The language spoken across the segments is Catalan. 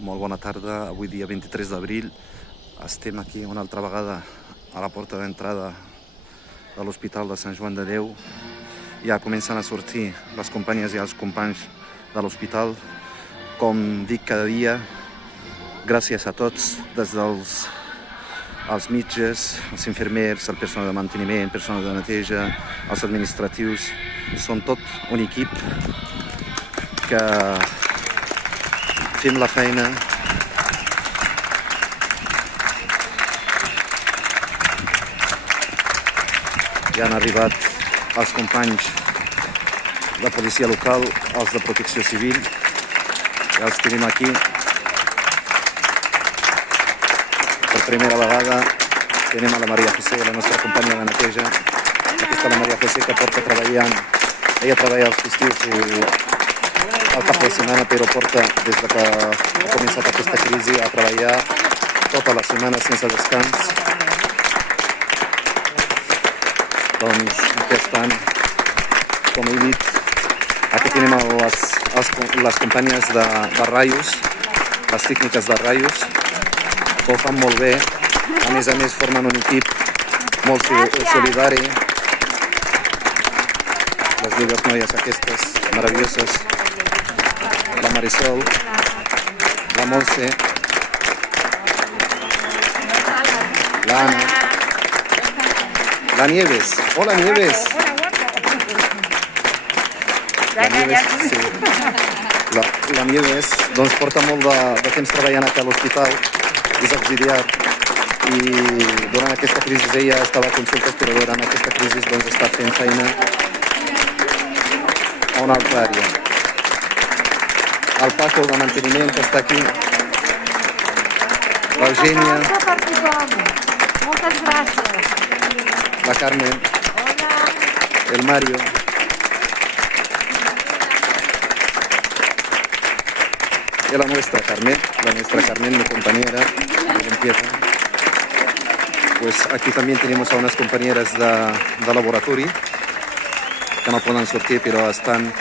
Molt bona tarda. Avui dia 23 d'abril estem aquí una altra vegada a la porta d'entrada de l'Hospital de Sant Joan de Déu. Ja comencen a sortir les companyes i els companys de l'hospital. Com dic cada dia, gràcies a tots, des dels metges, els infermers, el personal de manteniment, el personal de neteja, els administratius. Són tot un equip que fem la feina ja han arribat els companys de policia local, els de protecció civil, ja els tenim aquí. Per primera vegada tenim a la Maria José, la nostra companya de neteja. Aquí està la Maria José, que porta treballant. Ella treballa als festius i al cap de setmana, però porta, des que ha començat aquesta crisi, a treballar tota la setmana sense descans. Doncs aquest any, com he dit, aquí tenim les companyes de raios, les tècniques de raios, que ho fan molt bé. A més, formen un equip molt solidari. Les dues noies aquestes, meravelloses, la Marisol, la Montse, la Ana, la Nieves. Hola, Nieves. La Nieves, sí. La Nieves doncs porta molt de temps treballant aquí a l'hospital, és auxiliar, i durant aquesta crisi ella estava a consultes, però durant aquesta crisi doncs està fent feina a una altra àrea. El Paco de manteniment, que està aquí, l'Eugènia, moltes gràcies. la Carmen, el Mario, y la nuestra Carmen, mi compañera de limpieza. Pues aquí también tenemos a unas compañeras de laboratorio que no poden sortir, però estan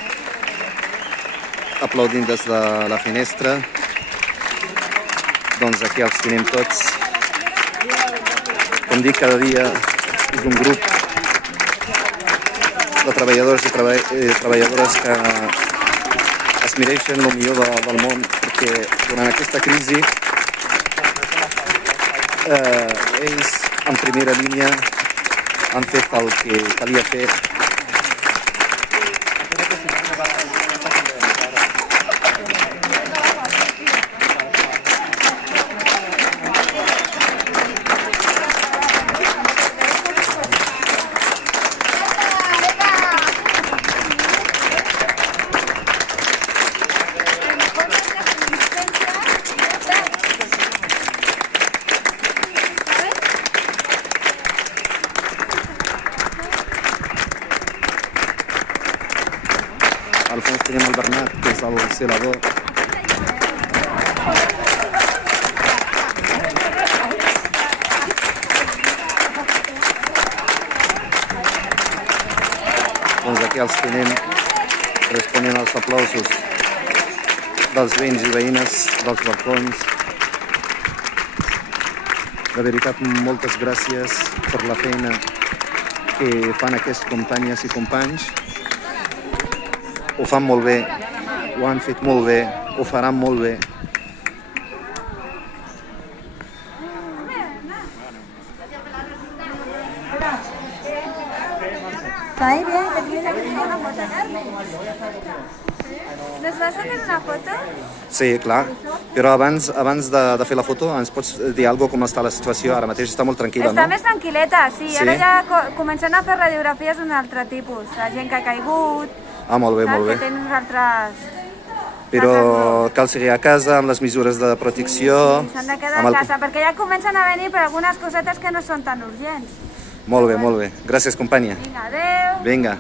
aplaudint des de la finestra. Doncs aquí els tenim tots. Com dic cada dia, és un grup de treballadors i treballadores que es mereixen el millor del món, perquè durant aquesta crisi ells en primera línia han fet el que calia fer. Al fons tenim el Bernat, que és el celador. Doncs aquí els tenim responent als aplausos dels veïns i veïnes, dels balcons. De veritat, moltes gràcies per la feina que fan aquestes companyes i companys. Ho fan molt bé, ho han fet molt bé, ho faran molt bé. ¿Nos vas a hacer una foto? Sí, clar, però abans de fer la foto ens pots dir alguna cosa, com està la situació? Ara mateix està molt tranquil·la, no? Està més tranquil·leta, sí. Sí? Ara ja comencen a fer radiografies d'un altre tipus. La gent que ha caigut, Ah, molt bé, molt bé. que tenen uns altres... Però cal seguir a casa amb les mesures de protecció. Sí, s'han de quedar a casa, perquè ja comencen a venir per algunes cosetes que no són tan urgents. Molt bé, molt bé. Gràcies, companya. Vinga, adeu. Vinga.